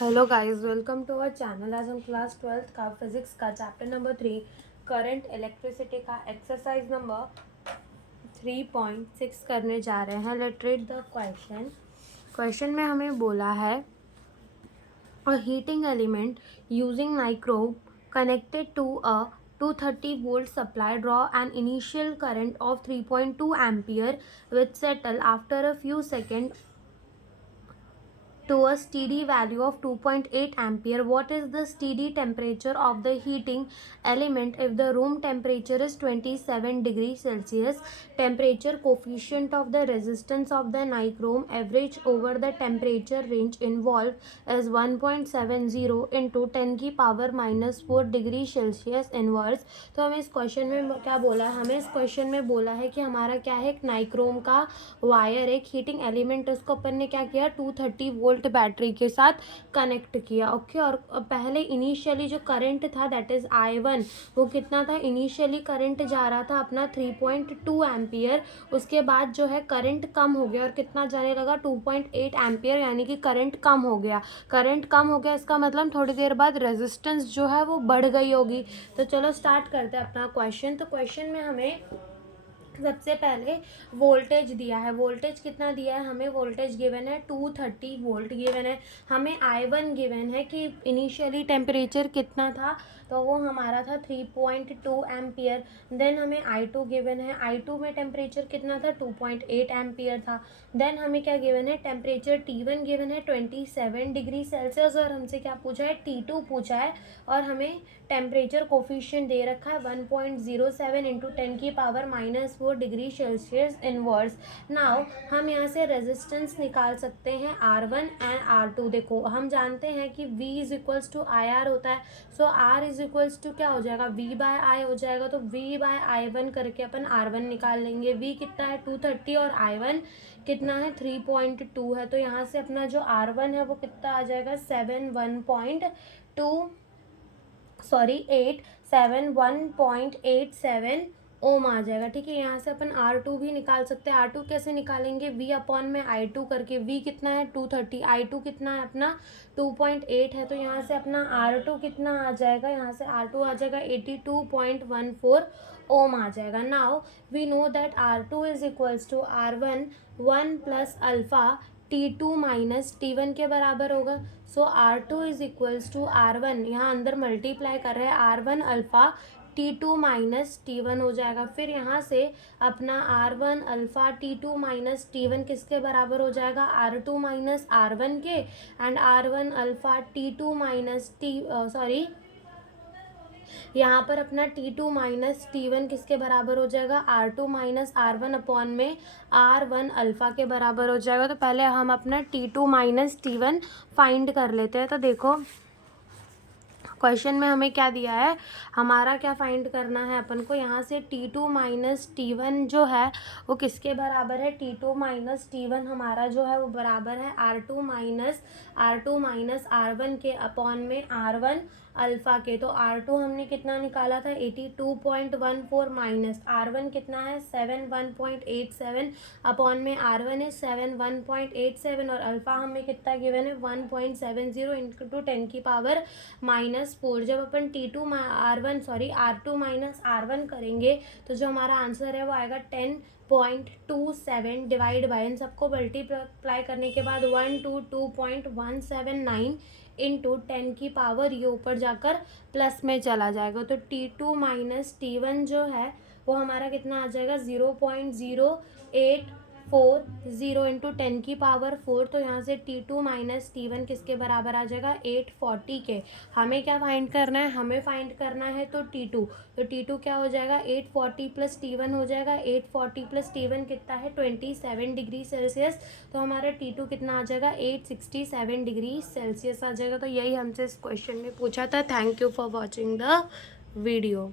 Hello guys, welcome to our channel. आज हम class 12th का फिजिक्स का चैप्टर नंबर 3 करंट इलेक्ट्रिसिटी का एक्सरसाइज नंबर 3.6 करने जा रहे हैं। लेट्स रीड द क्वेश्चन में हमें बोला है a heating element using nichrome connected to a 230 volt supply draw an initial current of 3.2 ampere which settle after a few seconds to a steady value of 2.8 ampere. What is the steady temperature of the heating element if the room temperature is 27 degrees Celsius? Temperature coefficient of the resistance of the nichrome average over the temperature range involved is 1.70 into 10 की power -4 degree Celsius inverse. तो हमें इस question में क्या बोला है? हमें इस क्वेश्चन में बोला है कि हमारा क्या है, एक नाइक्रोम का वायर, एक हीटिंग एलिमेंट, उसको अपन ने क्या किया, 230 वोल्ट बैटरी के साथ कनेक्ट किया। ओके, और पहले इनिशियली जो करंट था दैट इज I1, वो कितना था? इनिशियली करंट जा रहा था अपना 3.2 एम्पियर। उसके बाद जो है करंट कम हो गया और कितना जाने लगा? 2.8 एम्पियर, यानी कि करंट कम हो गया। करंट कम हो गया इसका मतलब थोड़ी देर बाद रेजिस्टेंस जो है वो बढ़ गई होगी। तो चलो स्टार्ट करते हैं अपना क्वेश्चन। तो क्वेश्चन में हमें सबसे पहले वोल्टेज दिया है। वोल्टेज कितना दिया है हमें? वोल्टेज गिवन है 230 वोल्ट गिवन है। हमें I1 गिवन है कि इनिशियली टेम्परेचर कितना था, तो वो हमारा था 3.2 एम्पियर। देन हमें I2 गिवन है। I2 में टेम्परेचर कितना था? 2.8 एम्पियर था। देन हमें क्या गिवन है? टेम्परेचर T1 गिवन है 27 डिग्री सेल्सियस, और हमसे क्या पूछा है? T2 पूछा है, और हमें टेम्परेचर कोफिशिएंट दे रखा है 1.07 इंटू 10 की power -4 degree Celsius inverse. Now हम यहाँ से रेजिस्टेंस निकाल सकते हैं R1 एंड R2। देखो हम जानते हैं कि V is equals to IR होता है, so R is equals to क्या हो जाएगा? V बाय I हो जाएगा। तो V बाय I1 करके अपन R1 निकाल लेंगे। V कितना है? 230, और I1 कितना है? 3.2 है। तो यहाँ से अपना जो R1 है वो कितना आ जाएगा? 1.87 ओम आ जाएगा। ठीक है, यहाँ से अपन R2 भी निकाल सकते हैं। R2 कैसे निकालेंगे? V अपॉन में I2 करके। V कितना है? 230। I2 कितना है अपना? 2.8 है। तो यहाँ से अपना R2 कितना आ जाएगा? यहाँ से R2 आ जाएगा 82.14 ओम आ जाएगा। Now we know that R2 is equals to R1 1 plus alpha T2 minus T1 के बराबर होगा। सो R2 is equals to R1, यहाँ अंदर मल्टीप्लाई कर रहे हैं, R1 alpha T2 minus T1 हो जाएगा। फिर यहाँ से अपना R1 alpha T2 minus T1 किसके बराबर हो जाएगा? R2 माइनस R1 के। And R1 alpha T2 minus यहाँ पर अपना T2 माइनस T1 किसके बराबर हो जाएगा? R2 माइनस R1 अपॉन में R1 अल्फा के बराबर हो जाएगा। तो पहले हम अपना T2 माइनस T1 फाइंड कर लेते हैं। तो देखो क्वेश्चन में हमें क्या दिया है, हमारा क्या फाइंड करना है अपन को? यहाँ से T2 माइनस T1 जो है वो किसके बराबर है? T2 माइनस T1 हमारा जो है वो बराबर है R2 माइनस R1 के अपॉन में R1 अल्फा के। तो R2 हमने कितना निकाला था? 82.14 माइनस R1 कितना है? 71.87 अपॉन में R1 है 71.87, और अल्फा हमें कितना गिवन है? 1.70 इंटू 10 की पावर -4। जब अपन R2 माइनस R1 करेंगे तो जो हमारा आंसर है वो आएगा 10.27 डिवाइड बाय, इन सबको मल्टीप्लाई करने के बाद 122.179 इंटू 10 की पावर, ये ऊपर जाकर प्लस में चला जाएगा। तो T2 माइनस T1 जो है वो हमारा कितना आ जाएगा? 0.0840 इंटू 10 की पावर 4। तो यहाँ से T2 माइनस T1 किसके बराबर आ जाएगा? 840 के। हमें क्या फाइंड करना है? हमें फाइंड करना है तो T2। तो T2 क्या हो जाएगा? 840 प्लस T1 हो जाएगा। 840 प्लस T1 कितना है? 27 डिग्री सेल्सियस। तो हमारा T2 कितना आ जाएगा? 867 डिग्री सेल्सियस आ जाएगा। तो यही हमसे इस क्वेश्चन में पूछा था। Thank you for watching the video.